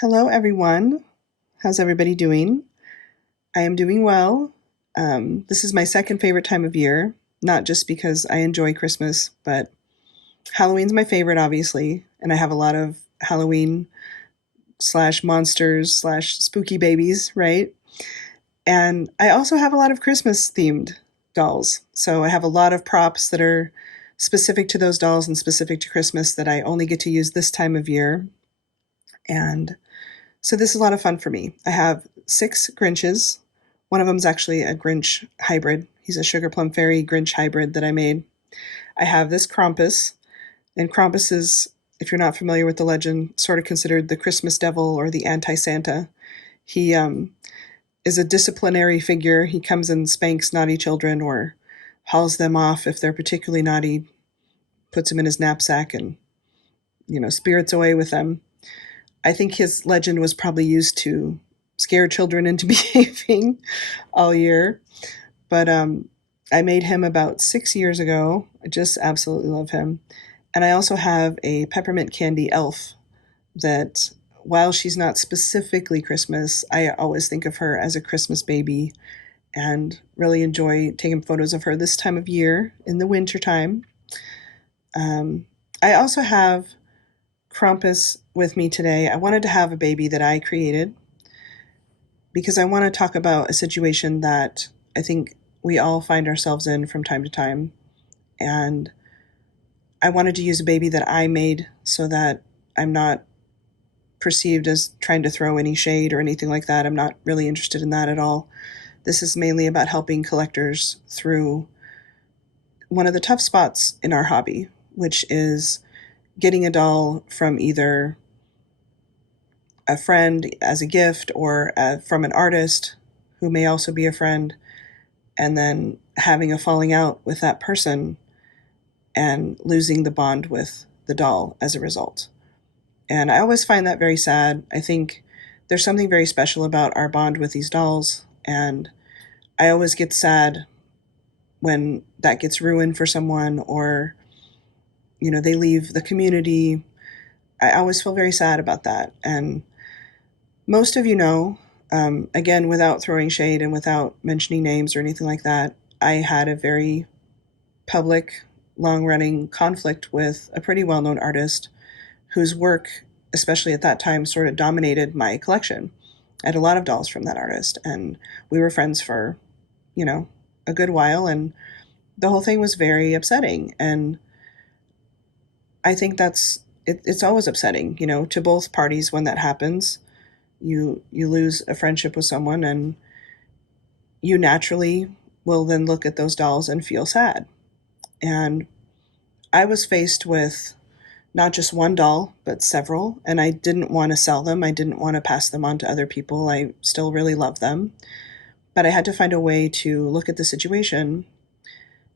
Hello, everyone. How's everybody doing? I am doing well. This is my second favorite time of year, not just because I enjoy Christmas, but Halloween's my favorite, obviously, and I have a lot of Halloween slash monsters slash spooky babies, right? And I also have a lot of Christmas themed dolls. So I have a lot of props that are specific to those dolls and specific to Christmas that I only get to use this time of year. And so this is a lot of fun for me. I have 6 Grinches. One of them is actually a Grinch hybrid. He's a Sugar Plum Fairy Grinch hybrid that I made. I have this Krampus, and Krampus is, if you're not familiar with the legend, sort of considered the Christmas devil or the anti-Santa. He is a disciplinary figure. He comes and spanks naughty children or hauls them off if they're particularly naughty, puts them in his knapsack and, spirits away with them. I think his legend was probably used to scare children into behaving all year. But I made him about 6 years ago. I just absolutely love him. And I also have a peppermint candy elf that, while she's not specifically Christmas, I always think of her as a Christmas baby and really enjoy taking photos of her this time of year in the winter time. I also have Krampus with me today. I wanted to have a baby that I created because I want to talk about a situation that I think we all find ourselves in from time to time. And I wanted to use a baby that I made so that I'm not perceived as trying to throw any shade or anything like that. I'm not really interested in that at all. This is mainly about helping collectors through one of the tough spots in our hobby, which is getting a doll from either a friend as a gift or from an artist who may also be a friend, and then having a falling out with that person and losing the bond with the doll as a result. And I always find that very sad. I think there's something very special about our bond with these dolls, and I always get sad when that gets ruined for someone or they leave the community. I always feel very sad about that. And most of again, without throwing shade and without mentioning names or anything like that, I had a very public, long-running conflict with a pretty well-known artist whose work, especially at that time, sort of dominated my collection. I had a lot of dolls from that artist, and we were friends for, a good while, and the whole thing was very upsetting. And I think it's always upsetting, to both parties when that happens. You lose a friendship with someone, and you naturally will then look at those dolls and feel sad. And I was faced with not just one doll, but several, and I didn't want to sell them. I didn't want to pass them on to other people. I still really love them. But I had to find a way to look at the situation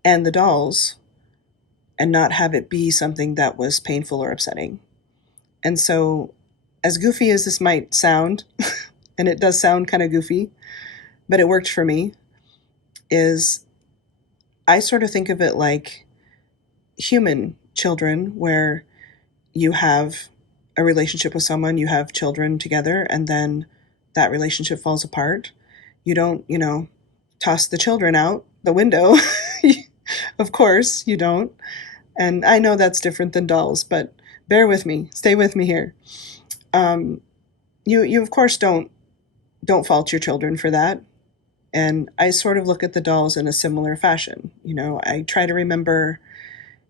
and the dolls and not have it be something that was painful or upsetting. And so, as goofy as this might sound, and it does sound kind of goofy, but it worked for me, is I sort of think of it like human children, where you have a relationship with someone, you have children together, and then that relationship falls apart. You don't, toss the children out the window. Of course, you don't. And I know that's different than dolls, but bear with me. Stay with me here. You of course don't fault your children for that. And I sort of look at the dolls in a similar fashion. I try to remember,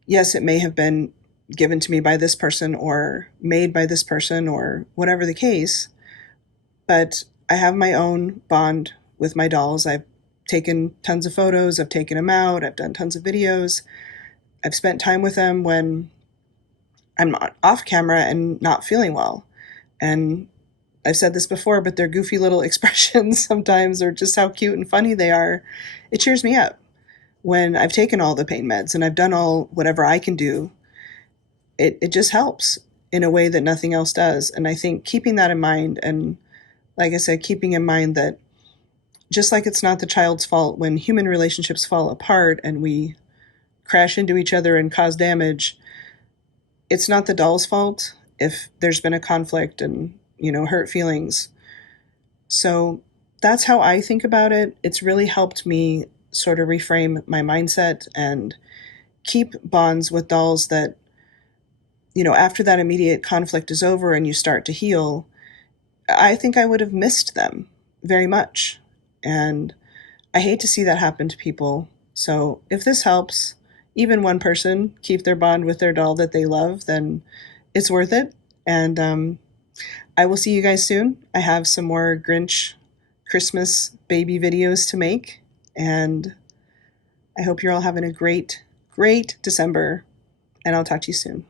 yes, it may have been given to me by this person or made by this person or whatever the case, but I have my own bond with my dolls. I've taken tons of photos, I've taken them out, I've done tons of videos. I've spent time with them when I'm off camera and not feeling well. And I've said this before, but their goofy little expressions sometimes, or just how cute and funny they are, it cheers me up. When I've taken all the pain meds and I've done all whatever I can do, it just helps in a way that nothing else does. And I think keeping that in mind, and like I said, keeping in mind that just like it's not the child's fault when human relationships fall apart and we crash into each other and cause damage, it's not the doll's fault if there's been a conflict and hurt feelings. So that's how I think about it. It's really helped me sort of reframe my mindset and keep bonds with dolls that, after that immediate conflict is over and you start to heal, I think I would have missed them very much. And I hate to see that happen to people. So if this helps even one person keep their bond with their doll that they love, then it's worth it. And I will see you guys soon. I have some more Grinch Christmas baby videos to make. And I hope you're all having a great, great December. And I'll talk to you soon.